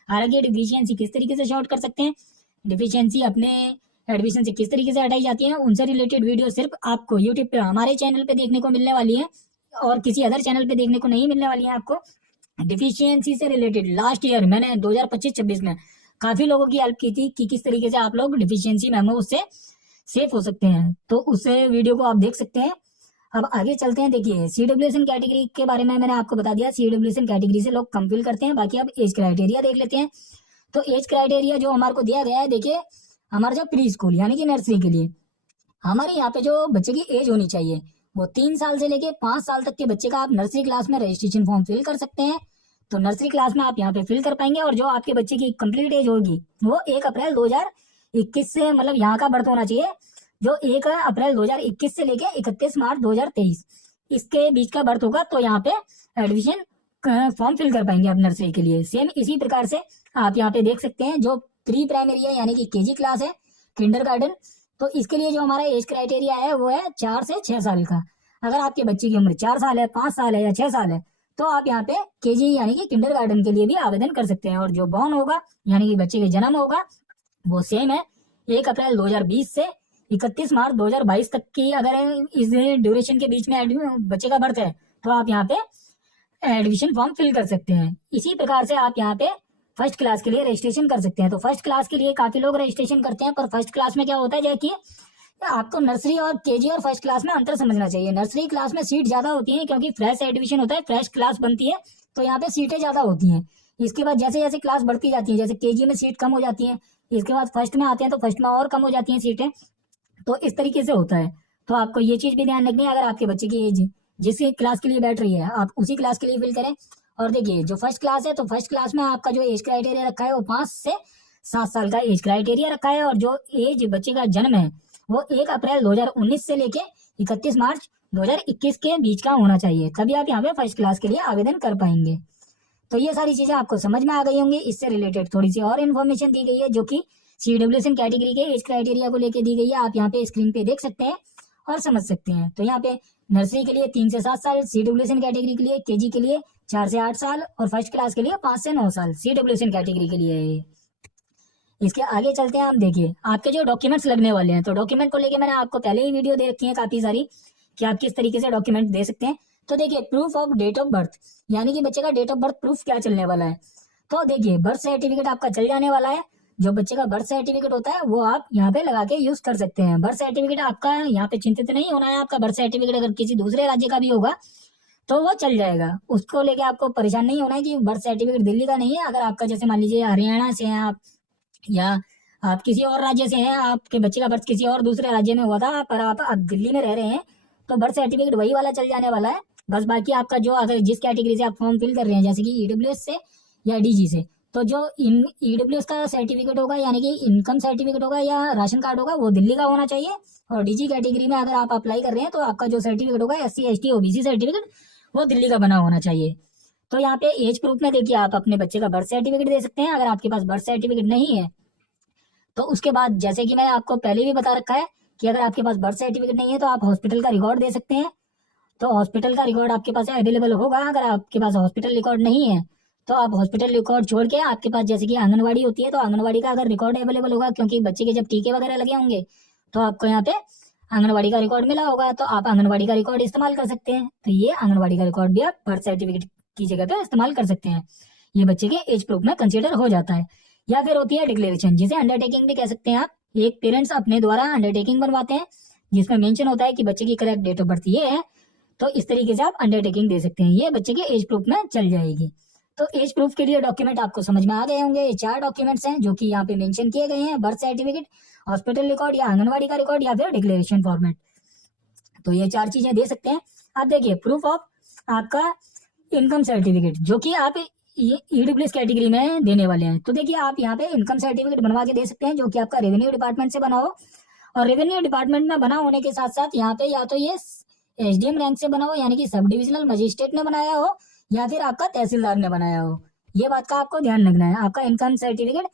हालांकि डिफिशियंसी किस तरीके से शॉर्ट कर सकते हैं, डिफिशियंसी अपने एडमिशन से किस तरीके से हटाई जाती है, उनसे रिलेटेड वीडियो सिर्फ आपको यूट्यूब पे हमारे चैनल पे देखने को मिलने वाली है और किसी अदर चैनल पे देखने को नहीं मिलने वाली है आपको। डिफिशियंसी से रिलेटेड लास्ट ईयर मैंने 2025-26 में काफी लोगों की हेल्प की थी कि किस तरीके से आप लोग डिफिशियंसी मेमो उससे सेफ हो सकते हैं, तो उस वीडियो को आप देख सकते हैं। अब आगे चलते हैं। देखिए, CWSN कैटेगरी के बारे में मैंने आपको बता दिया, CWSN कैटेगरी से लोग कम फिल करते हैं। बाकी अब एज क्राइटेरिया देख लेते हैं। तो एज क्राइटेरिया जो हमारे को दिया गया है, देखिए हमारा जो प्री स्कूल यानी कि नर्सरी के लिए हमारे यहाँ पे जो बच्चे की एज होनी चाहिए वो 3 साल से लेके 5 साल तक के बच्चे का आप नर्सरी क्लास में रजिस्ट्रेशन फॉर्म फिल कर सकते हैं। तो नर्सरी क्लास में आप यहाँ पे फिल कर पाएंगे, और जो आपके बच्चे की कंप्लीट एज होगी वो 1 अप्रैल 2021 से, मतलब यहाँ का बर्थ होना चाहिए जो 1 अप्रैल 2021 से लेके 31 मार्च 2023 इसके बीच का बर्थ होगा, तो यहाँ पे एडमिशन फॉर्म फिल कर पाएंगे आप नर्सरी के लिए। सेम इसी प्रकार से आप यहाँ पे देख सकते हैं जो प्री प्राइमरी है यानी कि केजी क्लास है, किंडरगार्टन, तो इसके लिए जो हमारा एज क्राइटेरिया है वो है 4 से 6 साल का। अगर आपके बच्चे की उम्र 4 साल है, 5 साल है या 6 साल है, तो आप यहाँ पे केजी यानी कि किंडरगार्टन के लिए भी आवेदन कर सकते हैं। और जो बॉर्न होगा यानी कि बच्चे का जन्म होगा वो सेम है 1 अप्रैल 2020 से 31 मार्च 2022 तक की। अगर इस ड्यूरेशन के बीच में बच्चे का बर्थ है तो आप यहाँ पे एडमिशन फॉर्म फिल कर सकते हैं। इसी प्रकार से आप यहाँ पे फर्स्ट क्लास के लिए रजिस्ट्रेशन कर सकते हैं। तो फर्स्ट क्लास के लिए काफी लोग रजिस्ट्रेशन करते हैं, पर फर्स्ट क्लास में क्या होता है कि आपको नर्सरी और केजी और फर्स्ट क्लास में अंतर समझना चाहिए। नर्सरी क्लास में सीट ज्यादा होती है क्योंकि फ्रेश एडमिशन होता है, फ्रेश क्लास बनती है, तो यहाँ पे सीटें ज्यादा होती हैं। इसके बाद जैसे जैसे क्लास बढ़ती जाती है, जैसे केजी में सीट कम हो जाती है, इसके बाद फर्स्ट में आते हैं तो फर्स्ट में और कम हो जाती हैं सीटें, तो इस तरीके से होता है। तो आपको ये चीज भी ध्यान रखनी है, अगर आपके बच्चे की एज जिस क्लास के लिए बैठ रही है आप उसी क्लास के लिए फिल करें। और देखिए, जो फर्स्ट क्लास है तो फर्स्ट क्लास में आपका जो एज क्राइटेरिया रखा है वो 5 से 7 साल का एज क्राइटेरिया रखा है, और जो एज बच्चे का जन्म है वो 1 अप्रैल 2019 से लेके 31 मार्च 2021 के बीच का होना चाहिए, तभी आप यहाँ पे फर्स्ट क्लास के लिए आवेदन कर पाएंगे। तो ये सारी चीजें आपको समझ में आ गई होंगी। इससे रिलेटेड थोड़ी सी और इन्फॉर्मेशन दी गई है जो कि CWSN कैटेगरी के एज क्राइटेरिया को लेके दी गई है, आप यहाँ पे स्क्रीन पे देख सकते हैं और समझ सकते हैं। तो यहाँ पे नर्सरी के लिए 3 से 7 साल, CWSN कैटेगरी के लिए, केजी के लिए 4 से 8 साल और फर्स्ट क्लास के लिए 5 से 9 साल CWSN कैटेगरी के लिए है। इसके आगे चलते हैं। आप देखिए आपके जो डॉक्यूमेंट्स लगने वाले हैं, तो डॉक्यूमेंट को लेके मैंने आपको पहले ही वीडियो दे रखी है काफी सारी कि आप किस तरीके से डॉक्यूमेंट दे सकते हैं। तो देखिए proof of date of birth, यानी कि बच्चे का डेट ऑफ बर्थ प्रूफ क्या चलने वाला है। तो देखिए बर्थ सर्टिफिकेट आपका चल जाने वाला है। जो बच्चे का बर्थ सर्टिफिकेट होता है वो आप यहाँ पे लगा के यूज कर सकते हैं। बर्थ सर्टिफिकेट आपका यहाँ पे चिंतित नहीं होना है। आपका बर्थ सर्टिफिकेट अगर किसी दूसरे राज्य का भी होगा तो वो चल जाएगा, उसको लेके आपको परेशान नहीं होना है कि बर्थ सर्टिफिकेट दिल्ली का नहीं है। अगर आपका जैसे मान लीजिए हरियाणा से हैं आप, या आप किसी और राज्य से हैं, आपके बच्चे का बर्थ किसी और दूसरे राज्य में हुआ था पर आप दिल्ली में रह रहे हैं, तो बर्थ सर्टिफिकेट वही वाला चल जाने वाला है। बस बाकी आपका जो अगर जिस कैटेगरी से आप फॉर्म फिल कर रहे हैं, जैसे कि ईडब्ल्यूएस से या डीजी से, तो जो इन ईडब्ल्यूएस का सर्टिफिकेट होगा यानी कि इनकम सर्टिफिकेट होगा या राशन कार्ड होगा वो दिल्ली का होना चाहिए। और डीजी कैटेगरी में अगर आप अप्लाई कर रहे हैं तो आपका जो सर्टिफिकेट होगा एससी एसटी ओबीसी सर्टिफिकेट वो दिल्ली का बना होना चाहिए। तो यहाँ पे एज प्रूफ में देखिए आप अपने बच्चे का बर्थ सर्टिफिकेट दे सकते हैं। अगर आपके पास बर्थ सर्टिफिकेट नहीं है तो उसके बाद जैसे कि मैं आपको पहले भी बता रखा है कि अगर आपके पास बर्थ सर्टिफिकेट नहीं है तो आप हॉस्पिटल का रिकॉर्ड दे सकते हैं। तो हॉस्पिटल का रिकॉर्ड आपके पास अवेलेबल होगा। अगर आपके पास हॉस्पिटल रिकॉर्ड नहीं है तो आप हॉस्पिटल रिकॉर्ड छोड़ के आपके पास जैसे कि आंगनवाड़ी होती है तो आंगनवाड़ी का अगर रिकॉर्ड अवेलेबल होगा, क्योंकि बच्चे के जब टीके वगैरह लगे होंगे तो आपको यहाँ पे आंगनवाड़ी का रिकॉर्ड मिला होगा, तो आप आंगनवाड़ी का रिकॉर्ड इस्तेमाल कर सकते हैं। तो ये आंगनवाड़ी का रिकॉर्ड भी आप बर्थ सर्टिफिकेट की जगह पे इस्तेमाल कर सकते हैं। ये बच्चे के एज प्रूफ में कंसिडर हो जाता है। या फिर होती है डिक्लेरेशन, जिसे अंडरटेकिंग भी कह सकते हैं आप। एक पेरेंट्स अपने द्वारा अंडरटेकिंग बनवाते हैं जिसमें मेंशन होता है कि बच्चे की करेक्ट डेट ऑफ बर्थ ये है, तो इस तरीके से आप अंडरटेकिंग दे सकते हैं। ये बच्चे के एज प्रूफ में चल जाएगी। तो एज प्रूफ के लिए डॉक्यूमेंट आपको समझ में आ गए होंगे। ये 4 डॉक्यूमेंट्स हैं जो कि यहाँ पे मेंशन किए गए हैं, बर्थ सर्टिफिकेट, हॉस्पिटल रिकॉर्ड या आंगनवाड़ी का रिकॉर्ड या फिर डिक्लेरेशन फॉर्मेट। तो ये 4 चीजें दे सकते हैं। आप देखिए प्रूफ ऑफ आपका इनकम सर्टिफिकेट जो कि आप ईडब्ल्यूएस कैटेगरी में देने वाले हैं। तो देखिए आप यहाँ पे इनकम सर्टिफिकेट बनवा के दे सकते हैं जो कि आपका रेवेन्यू डिपार्टमेंट से बना हो। और रेवेन्यू डिपार्टमेंट में बना होने के साथ साथ यहाँ पे या तो ये एसडीएम रैंक से बना हो यानी कि सब डिविजनल मजिस्ट्रेट ने बनाया हो या फिर आपका तहसीलदार ने बनाया हो। ये बात का आपको ध्यान रखना है। आपका इनकम सर्टिफिकेट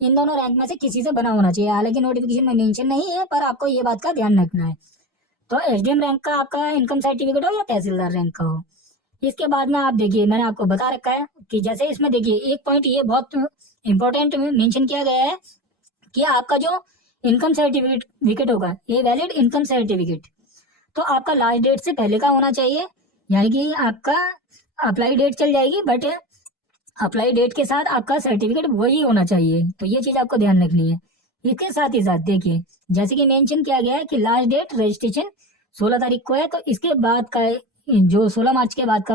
इन दोनों रैंक में से किसी से बना होना चाहिए। हालांकि नोटिफिकेशन में मेंशन नहीं है पर आपको ये बात का ध्यान रखना है। तो एसडीएम रैंक का आपका इनकम सर्टिफिकेट हो या तहसीलदार रैंक का हो। इसके बाद में आप देखिए मैंने आपको बता रखा है कि जैसे इसमें देखिए एक पॉइंट ये बहुत इंपॉर्टेंट मेंशन किया गया है कि आपका जो इनकम सर्टिफिकेट होगा ये वैलिड इनकम सर्टिफिकेट तो आपका लास्ट डेट से पहले का होना चाहिए। यानी कि आपका अप्लाई डेट चल जाएगी बट अप्लाई डेट के साथ आपका सर्टिफिकेट वही होना चाहिए। तो ये चीज आपको ध्यान रखनी है। इसके साथ ही साथ देखिए जैसे कि मेंशन किया गया है कि लास्ट डेट रजिस्ट्रेशन 16 तारीख को है, तो इसके बाद का जो 16 मार्च के बाद का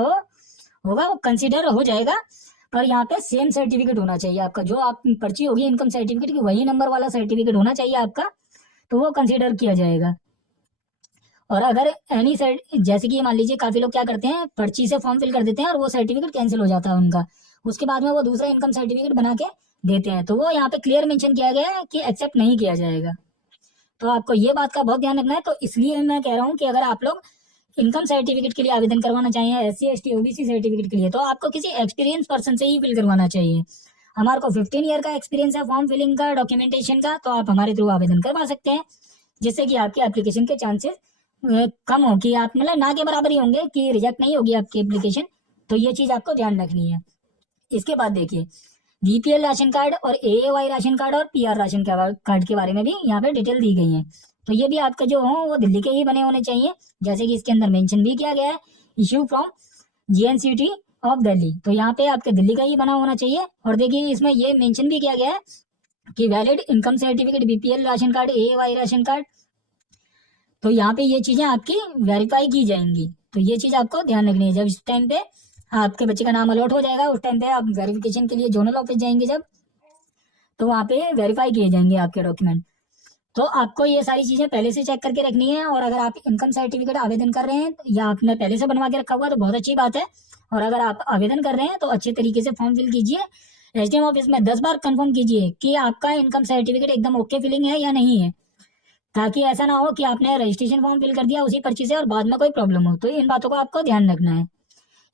होगा वो कंसिडर हो जाएगा। पर यहाँ पे सेम सर्टिफिकेट होना चाहिए आपका, जो आप पर्ची होगी इनकम सर्टिफिकेट की वही नंबर वाला सर्टिफिकेट होना चाहिए आपका, तो वो कंसिडर किया जाएगा। और अगर एनी जैसे कि मान लीजिए काफी लोग क्या करते हैं पर्ची से फॉर्म फिल कर देते हैं और वो सर्टिफिकेट कैंसिल हो जाता है उनका, उसके बाद में वो दूसरा इनकम सर्टिफिकेट बना के देते हैं, तो वो यहाँ पे क्लियर मेंशन किया गया है कि एक्सेप्ट नहीं किया जाएगा। तो आपको ये बात का बहुत ध्यान रखना है। तो इसलिए मैं कह रहा हूँ कि अगर आप लोग इनकम सर्टिफिकेट के लिए आवेदन करवाना चाहिए एससी एसटी ओबीसी सर्टिफिकेट के लिए, तो आपको किसी एक्सपीरियंस पर्सन से ही फिल करवाना चाहिए। हमारे को 15 ईयर का एक्सपीरियंस है फॉर्म फिलिंग का, डॉक्यूमेंटेशन का, तो आप हमारे थ्रू आवेदन करवा सकते हैं जिससे कि आपके एप्लीकेशन के चांसेस कम हो कि आप मतलब ना के बराबर ही होंगे कि रिजेक्ट नहीं होगी आपकी एप्लीकेशन। तो ये चीज आपको ध्यान रखनी है। इसके बाद देखिए बीपीएल राशन कार्ड और एएवाई राशन कार्ड और पीआर राशन कार्ड के बारे में भी यहाँ पे डिटेल दी गई है। तो ये भी आपके जो हो वो दिल्ली के ही बने होने चाहिए, जैसे कि इसके अंदर मेंशन भी किया गया है issue from GNCT of Delhi, तो यहाँ पे आपके दिल्ली का ही बना होना चाहिए। और देखिए इसमें ये मेंशन भी किया गया है कि valid income certificate, BPL ration card, AAY ration card, तो यहाँ पे ये चीजें आपकी वेरीफाई की जाएंगी। तो ये चीज आपको ध्यान रखनी है। जब इस टाइम पे आपके बच्चे का नाम अलॉट हो जाएगा उस टाइम पे आप वेरिफिकेशन के लिए जोनल ऑफिस जाएंगे जब, तो वहाँ पे वेरीफाई किए जाएंगे आपके डॉक्यूमेंट। तो आपको ये सारी चीजें पहले से चेक करके रखनी है। और अगर आप इनकम सर्टिफिकेट आवेदन कर रहे हैं या आपने पहले से बनवा के रखा हुआ तो बहुत अच्छी बात है। और अगर आप आवेदन कर रहे हैं तो अच्छे तरीके से फॉर्म फिल कीजिए। एसडीएम ऑफिस में 10 बार कंफर्म कीजिए कि आपका इनकम सर्टिफिकेट एकदम ओके फिलिंग है या नहीं है, ताकि ऐसा ना हो कि आपने रजिस्ट्रेशन फॉर्म फिल कर दिया उसी पर्ची से और बाद में कोई प्रॉब्लम हो। तो इन बातों का आपको ध्यान रखना है।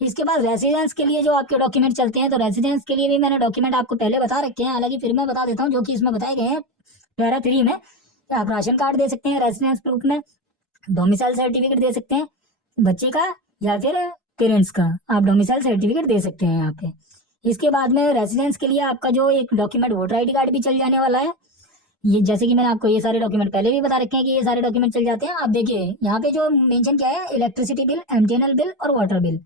इसके बाद रेसिडेंस के लिए जो आपके डॉक्यूमेंट चलते हैं, तो रेसिडेंस के लिए भी मैंने डॉक्यूमेंट आपको पहले बता रखे हैं, हालांकि फिर मैं बता देता हूँ जो कि इसमें बताए गए हैं पैरा 3 में। आप राशन कार्ड दे सकते हैं रेसिडेंस प्रूफ में, डोमिसाइल सर्टिफिकेट दे सकते हैं बच्चे का या फिर पेरेंट्स का, आप डोमिसाइल सर्टिफिकेट दे सकते हैं यहाँ पे। इसके बाद में रेसिडेंस के लिए आपका जो एक डॉक्यूमेंट वोटर आईडी कार्ड भी चल जाने वाला है। ये जैसे कि मैंने आपको ये सारे डॉक्यूमेंट पहले भी बता रखे हैं कि ये सारे डॉक्यूमेंट चल जाते हैं। आप देखिए यहाँ पे जो मेंशन क्या है, इलेक्ट्रिसिटी बिल, एमटीएनएल बिल और वाटर बिल।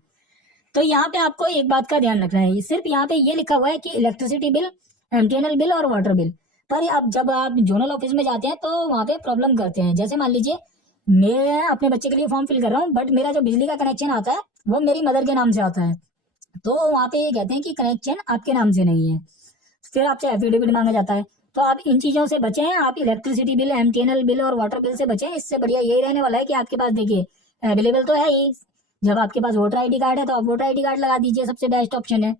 तो यहाँ पे आपको एक बात का ध्यान रखना है, सिर्फ यहाँ पे ये लिखा हुआ है कि इलेक्ट्रिसिटी बिल, एमटीएनएल बिल और वाटर बिल। पर अब जब आप जोनल ऑफिस में जाते हैं तो वहाँ पे प्रॉब्लम करते हैं। जैसे मान लीजिए मैं अपने बच्चे के लिए फॉर्म फिल कर रहा हूँ, बट मेरा जो बिजली का कनेक्शन आता है वो मेरी मदर के नाम से आता है, तो वहाँ पे ये कहते हैं कि कनेक्शन आपके नाम से नहीं है, फिर आपसे एफिडेविट मांगा जाता है। तो आप इन चीजों से बचें, आप इलेक्ट्रिसिटी बिल, एमटीएनएल बिल और वाटर बिल से बचें। इससे बढ़िया यही रहने वाला है कि आपके पास देखिए अवेलेबल तो है ही, जब आपके पास वोटर आईडी कार्ड है तो आप वोटर आईडी कार्ड लगा दीजिए, सबसे बेस्ट ऑप्शन है।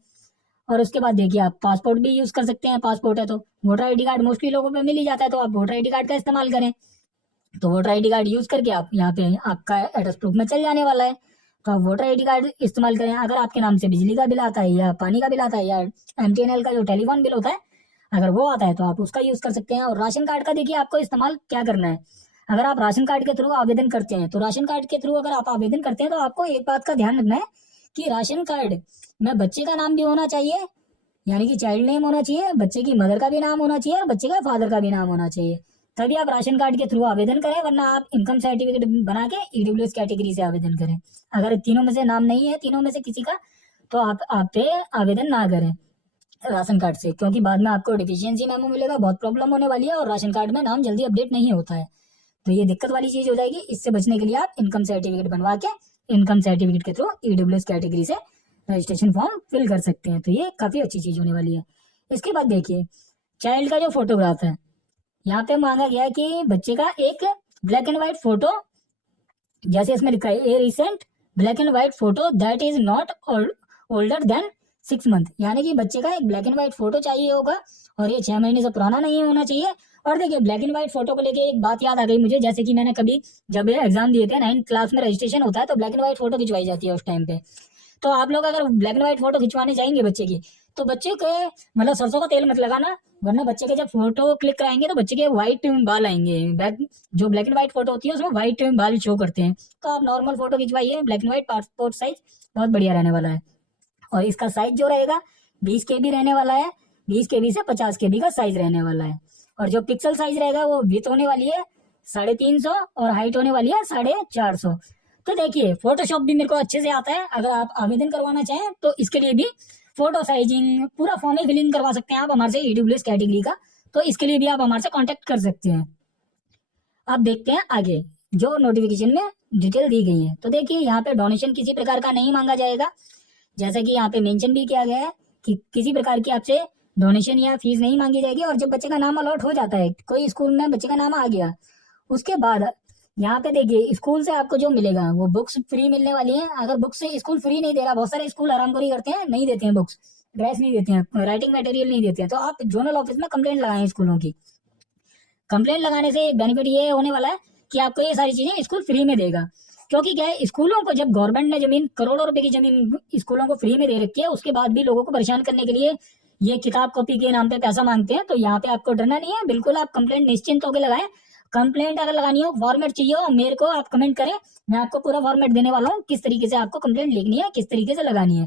और उसके बाद देखिए आप पासपोर्ट भी यूज कर सकते हैं, पासपोर्ट है तो वोटर आईडी कार्ड मोस्टली लोगों पे मिल ही जाता है, तो आप वोटर आईडी कार्ड का इस्तेमाल करें। तो वोटर आईडी कार्ड यूज करके आप यहाँ पे आपका एड्रेस प्रूफ में चल जाने वाला है, तो आप वोटर आईडी कार्ड इस्तेमाल करें। अगर आपके नाम से बिजली का बिल आता है या पानी का बिल आता है या एमटीएनएल का जो टेलीफोन बिल होता है अगर वो आता है तो आप उसका यूज कर सकते हैं। और राशन कार्ड का देखिए आपको इस्तेमाल क्या करना है, अगर आप राशन कार्ड के थ्रू आवेदन करते हैं तो राशन कार्ड के थ्रू अगर आप आवेदन करते हैं तो आपको एक बात का ध्यान रखना है कि राशन कार्ड में बच्चे का नाम भी होना चाहिए, यानी कि चाइल्ड नेम होना चाहिए, बच्चे की मदर का भी नाम होना चाहिए और बच्चे का फादर का भी नाम होना चाहिए, तभी आप राशन कार्ड के थ्रू आवेदन करें, वरना आप इनकम सर्टिफिकेट बना के ईडब्ल्यूएस कैटेगरी से आवेदन करें। अगर तीनों में से नाम नहीं है, तीनों में से किसी का, तो आप पे आवेदन ना करें राशन कार्ड से, क्योंकि बाद में आपको डिफिशियंसी मेमो मिलेगा, बहुत प्रॉब्लम होने वाली है और राशन कार्ड में नाम जल्दी अपडेट नहीं होता है, तो ये दिक्कत वाली चीज हो जाएगी। इससे बचने के लिए आप इनकम सर्टिफिकेट बनवा के इनकम सर्टिफिकेट के थ्रू ईडब्ल्यूएस कैटेगरी से रजिस्ट्रेशन फॉर्म फिल कर सकते हैं, तो ये काफी अच्छी चीज होने वाली है। इसके बाद देखिए चाइल्ड का जो फोटोग्राफ है, यहाँ पे मांगा गया है कि बच्चे का एक ब्लैक एंड व्हाइट फोटो, जैसे इसमें लिखा है ए recent black and white photo that is not older than 6 month, यानी कि बच्चे का एक ब्लैक एंड व्हाइट फोटो चाहिए होगा और ये 6 महीने से पुराना नहीं होना चाहिए। और देखिए ब्लैक एंड व्हाइट फोटो को लेके एक बात याद आ गई मुझे, जैसे कि मैंने कभी जब एग्जाम दिए थे 9th क्लास में रजिस्ट्रेशन होता है तो ब्लैक एंड व्हाइट फोटो खिंचवाई जाती है उस टाइम पे। तो आप लोग अगर ब्लैक एंड व्हाइट फोटो खिंचवाने जाएंगे बच्चे की, तो बच्चे के मतलब सरसों का तेल मत लगाना, वरना बच्चे के जब फोटो क्लिक कराएंगे तो बच्चे के व्हाइट बाल आएंगे। जो ब्लैक एंड व्हाइट फोटो होती है उसमें व्हाइट बाल शो करते हैं, तो आप नॉर्मल फोटो खिंचवाइए, black and white passport size बहुत बढ़िया रहने वाला है। और इसका साइज जो रहेगा 20 KB रहने वाला है, 20 KB से 50 KB का साइज रहने वाला है। और जो पिक्सल साइज रहेगा वो विड्थ होने वाली है 350 और हाइट होने वाली है 450। तो देखिए फोटोशॉप भी मेरे को अच्छे से आता है, अगर आप आवेदन करवाना चाहें तो इसके लिए भी फोटो साइजिंग पूरा फॉर्म ही फिलिंग करवा सकते हैं आप हमारे से ईडब्ल्यूएस कैटेगरी का, तो इसके लिए भी आप हमारे से कांटेक्ट कर सकते हैं। अब देखते हैं आगे जो नोटिफिकेशन में डिटेल दी गई है। तो देखिए यहाँ पे डोनेशन किसी प्रकार का नहीं मांगा जाएगा, जैसा कि यहाँ पे मेंशन भी किया गया है कि किसी प्रकार की आपसे डोनेशन या फीस नहीं मांगी जाएगी। और जब बच्चे का नाम अलॉट हो जाता है, कोई स्कूल में बच्चे का नाम आ गया, उसके बाद यहाँ पे देखिए स्कूल से आपको जो मिलेगा वो बुक्स फ्री मिलने वाली है। अगर बुक्स से स्कूल फ्री नहीं दे रहा, बहुत सारे स्कूल हरामखोरी करते हैं, नहीं देते हैं बुक्स, ड्रेस नहीं देते हैं, राइटिंग मटेरियल नहीं देते हैं, तो आप जोनल ऑफिस में कंप्लेंट लगाएं स्कूलों की। कंप्लेंट लगाने से बेनिफिट ये होने वाला है कि आपको ये सारी चीजें स्कूल फ्री में देगा, क्योंकि क्या है स्कूलों को जब गवर्नमेंट ने जमीन करोड़ों रुपए की जमीन स्कूलों को फ्री में दे रखी है, उसके बाद भी लोगों को परेशान करने के लिए ये किताब कॉपी के नाम पे पैसा मांगते हैं। तो यहाँ पे आपको डरना नहीं है, बिल्कुल आप कंप्लेंट निश्चिंत होकर लगाएं। कंप्लेंट अगर लगानी हो, फॉर्मेट चाहिए हो, मेरे को आप कमेंट करें, मैं आपको पूरा फॉर्मेट देने वाला हूँ, किस तरीके से आपको कंप्लेंट लिखनी है, किस तरीके से लगानी है।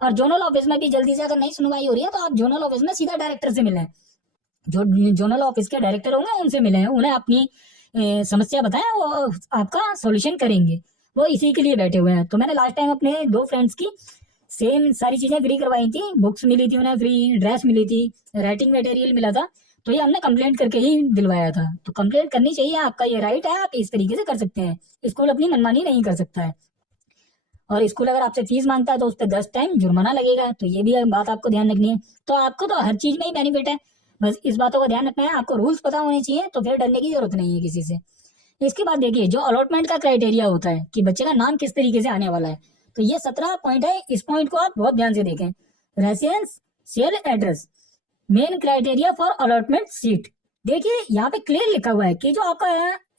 और जोनल ऑफिस में भी जल्दी से अगर नहीं सुनवाई हो रही है तो आप जोनल ऑफिस में सीधा डायरेक्टर से मिलें, जो जोनल ऑफिस के डायरेक्टर होंगे उनसे मिले, उन्हें अपनी समस्या बताएं, वो आपका सॉल्यूशन करेंगे, वो इसी के लिए बैठे हुए हैं। तो मैंने लास्ट टाइम अपने 2 फ्रेंड्स की सेम सारी चीजें फ्री करवाई थी, बुक्स मिली थी उन्हें फ्री, ड्रेस मिली थी, राइटिंग मटेरियल मिला था, तो ये हमने कंप्लेंट करके ही दिलवाया था। तो कंप्लेंट करनी चाहिए, आपका ये राइट है, आप इस तरीके से कर सकते हैं, स्कूल अपनी मनमानी नहीं कर सकता है। और स्कूल अगर आपसे फीस मांगता है तो उस पर 10 टाइम जुर्माना लगेगा, तो ये भी बात आपको ध्यान रखनी है। तो आपको तो हर चीज में ही बेनिफिट है, बस इस बातों का ध्यान रखना है, आपको रूल्स पता होने चाहिए, तो फिर डरने की जरूरत नहीं है किसी से। इसके बाद देखिए जो अलॉटमेंट का क्राइटेरिया होता है कि बच्चे का नाम किस तरीके से आने वाला है, तो ये 17 पॉइंट है, इस पॉइंट को आप बहुत ध्यान से देखें। Residence share address main criteria for allotment seat, देखिए यहाँ पे क्लियर लिखा हुआ है कि जो आपका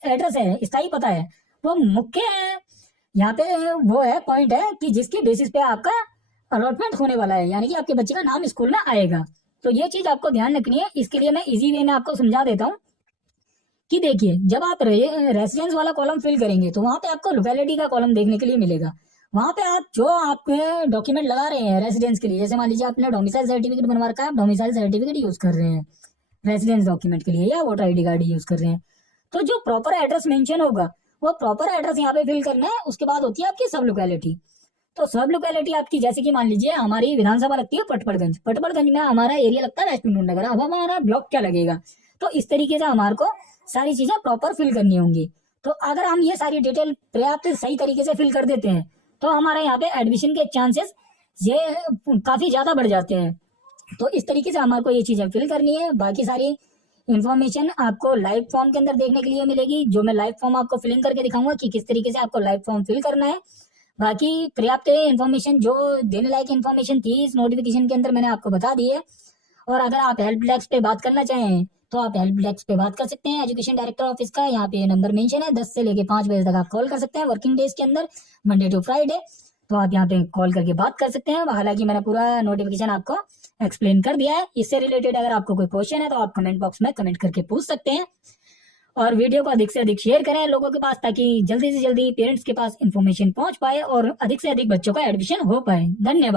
एड्रेस है, स्थायी पता है, वो मुख्य है, यहाँ पे वो है पॉइंट है कि जिसके बेसिस पे आपका अलॉटमेंट होने वाला है, यानी कि आपके बच्चे का नाम स्कूल में आएगा। तो ये चीज आपको ध्यान रखनी है। इसके लिए मैं इजी वे में आपको समझा देता हूँ कि देखिए जब आप रेसिडेंस वाला कॉलम फिल करेंगे तो वहां पे आपको लोकेलिटी का कॉलम देखने के लिए मिलेगा, वहां पे आप जो आपके डॉक्यूमेंट लगा रहे हैं रेसिडेंस के लिए, जैसे मान लीजिए आपने डोमिसाइल सर्टिफिकेट बनवा रखा है, आप डोमिसाइल सर्टिफिकेट यूज कर रहे हैं रेसिडेंस डॉक्यूमेंट के लिए, या वोटर आईडी कार्ड यूज कर रहे हैं, तो जो प्रॉपर एड्रेस मेंशन होगा वो प्रॉपर एड्रेस यहाँ पे फिल करना है। उसके बाद होती है आपकी सब लोकेलिटी। तो सब लोकेलिटी आपकी, जैसे कि मान लीजिए हमारी विधानसभा लगती है पटपड़गंज, पटपड़गंज में हमारा एरिया लगता है वैष्णो नगर, अब हमारा ब्लॉक क्या लगेगा। तो इस तरीके से हमारे को सारी चीजें प्रॉपर फिल करनी होंगी। तो अगर हम ये सारी डिटेल पर्याप्त सही तरीके से फिल कर देते हैं तो हमारे यहाँ पे एडमिशन के चांसेस ये काफी ज्यादा बढ़ जाते हैं। तो इस तरीके से हमारे को ये चीजें फिल करनी है। बाकी सारी इन्फॉर्मेशन आपको लाइव फॉर्म के अंदर देखने के लिए मिलेगी, जो मैं लाइव फॉर्म आपको फिलिंग करके दिखाऊंगा कि किस तरीके से आपको लाइव फॉर्म फिल करना है। बाकी पर्याप्त इन्फॉर्मेशन जो देने लायक इन्फॉर्मेशन थी इस नोटिफिकेशन के अंदर मैंने आपको बता दी है। और अगर आप हेल्प डेस्क पे बात करना चाहें तो आप हेल्प डेस्क पे बात कर सकते हैं। एजुकेशन डायरेक्टर ऑफिस का यहाँ पे नंबर मेंशन है, 10 से लेके 5 बजे तक आप कॉल कर सकते हैं वर्किंग डेज के अंदर, मंडे टू फ्राइडे। तो आप यहाँ पे कॉल करके बात कर सकते हैं। हालांकि मैंने पूरा नोटिफिकेशन आपको एक्सप्लेन कर दिया है। इससे रिलेटेड अगर आपको कोई क्वेश्चन है तो आप कमेंट बॉक्स में कमेंट करके पूछ सकते हैं। और वीडियो को अधिक से अधिक शेयर करें लोगों के पास, ताकि जल्दी से जल्दी पेरेंट्स के पास इन्फॉर्मेशन पहुंच पाए और अधिक से अधिक बच्चों का एडमिशन हो पाए। धन्यवाद।